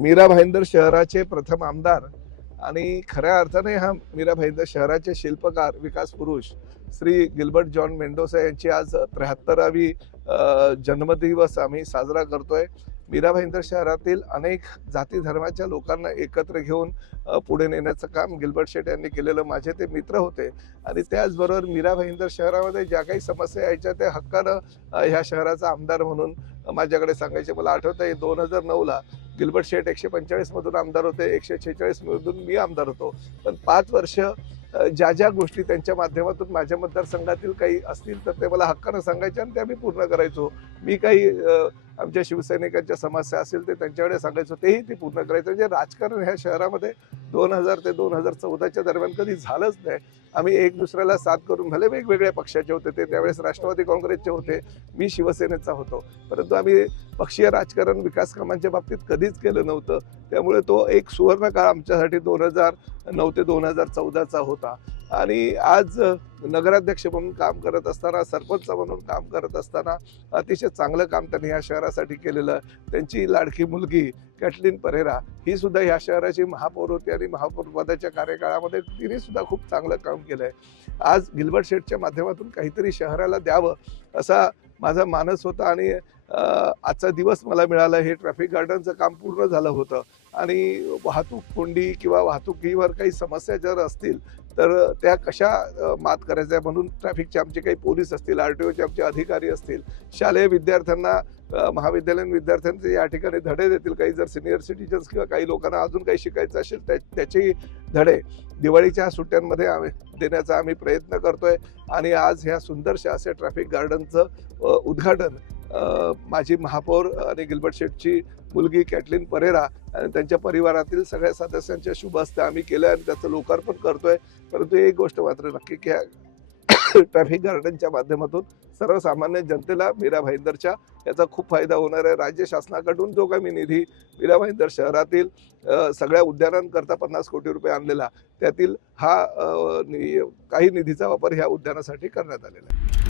मीरा भाईंदर शहराचे प्रथम आमदार आणि खऱ्या अर्थाने हा मीरा भाईंदर शहराचे शिल्पकार विकास पुरुष श्री गिल्बर्ट जॉन मेंडोसा यांची आज 73वी जन्मदिवस आम्ही साजरा करतोय। मीरा भाईंदर शहरातील अनेक जाती धर्माच्या लोकांना एकत्र घेऊन पुढे नेण्याचं काम गिल्बर्ट शेठ यांनी केलेलं माझे ते मित्र होते आणि त्याचबरोबर मीरा भाईंदर शहरामध्ये ज्या काही समस्या यायच्या त्या हक्कानं ह्या शहराचा आमदार म्हणून माझ्याकडे सांगायचे। मला आठवतं आहे 2009ला गिल्बर्ट शेठ 145 मधून आमदार होते, 146 मधून मी आमदार होतो, पण 5 वर्ष ज्या ज्या गोष्टी त्यांच्या माध्यमातून माझ्या मतदारसंघातील काही असतील तर ते मला हक्कानं सांगायचे आणि त्या मी पूर्ण करायचो। मी काही आमच्या शिवसैनिकांच्या समस्या असेल ते त्यांच्याकडे सांगायचो, तेही ते पूर्ण करायचं। म्हणजे राजकारण ह्या शहरामध्ये 2000 ते 2014च्या दरम्यान कधी झालंच नाही। आम्ही एक दुसऱ्याला साथ करून भले वेगवेगळ्या पक्षाचे होते, ते त्यावेळेस राष्ट्रवादी काँग्रेसचे होते, मी शिवसेनेचा होतो, परंतु आम्ही पक्षीय राजकारण विकास कामांच्या बाबतीत कधीच केलं नव्हतं। त्यामुळे तो एक सुवर्ण काळ आमच्यासाठी 2009 ते 2014चा होता। आणि आज नगराध्यक्ष म्हणून काम करत असताना, सरपंच म्हणून काम करत असताना अतिशय चांगलं काम त्यांनी या शहरासाठी केलेलं। त्यांची लाडकी मुलगी कॅटलीन परेरा ही सुद्धा या शहराची महापौर होती आणि महापौर पदाच्या कार्यकाळामध्ये तिने सुद्धा खूप चांगलं काम केलंय। आज गिल्बर्ट शेठच्या माध्यमातून काहीतरी शहराला द्यावं असा माझा मानस होता आणि आजचा दिवस मला मिळाला। हे ट्रॅफिक गार्डनचं काम पूर्ण झालं होतं आणि वाहतूक कोंडी किंवा वाहतुकीवर काही समस्या जर असतील तर त्या कशा मात करायच्या म्हणून ट्रॅफिकचे आमचे काही पोलीस असतील, RTOचे आमचे अधिकारी असतील, शालेय विद्यार्थ्यांना महाविद्यालयीन विद्यार्थ्यांचे या ठिकाणी धडे देतील। काही जर सिनियर सिटीजन्स किंवा काही लोकांना अजून काही शिकायचं असेल त्याचे धडे दिवाळीच्या सुट्ट्यांमध्ये देण्याचा आम्ही प्रयत्न करतोय। आणि आज ह्या सुंदरशा असे ट्रॅफिक गार्डनचं उद्घाटन माझी महापौर आणि गिल्बर्ट शेठची मुलगी कॅटलीन परेरा आणि त्यांच्या परिवारातील सगळ्या सदस्यांच्या शुभ हस्ते आम्ही केलं आणि त्याचं लोकार्पण करतोय। परंतु एक गोष्ट मात्र नक्की की ट्रॅफिक गार्डनच्या माध्यमातून सर्वसामान्य जनतेला मीरा भाईंदरच्या याचा खूप फायदा होणार आहे। राज्य शासनाकडून जो काही निधी मीरा भाईंदर शहरातील सगळ्या उद्यानांकरता 50 कोटी रुपये आणलेला, त्यातील हा काही निधीचा वापर ह्या उद्यानासाठी करण्यात आलेला आहे।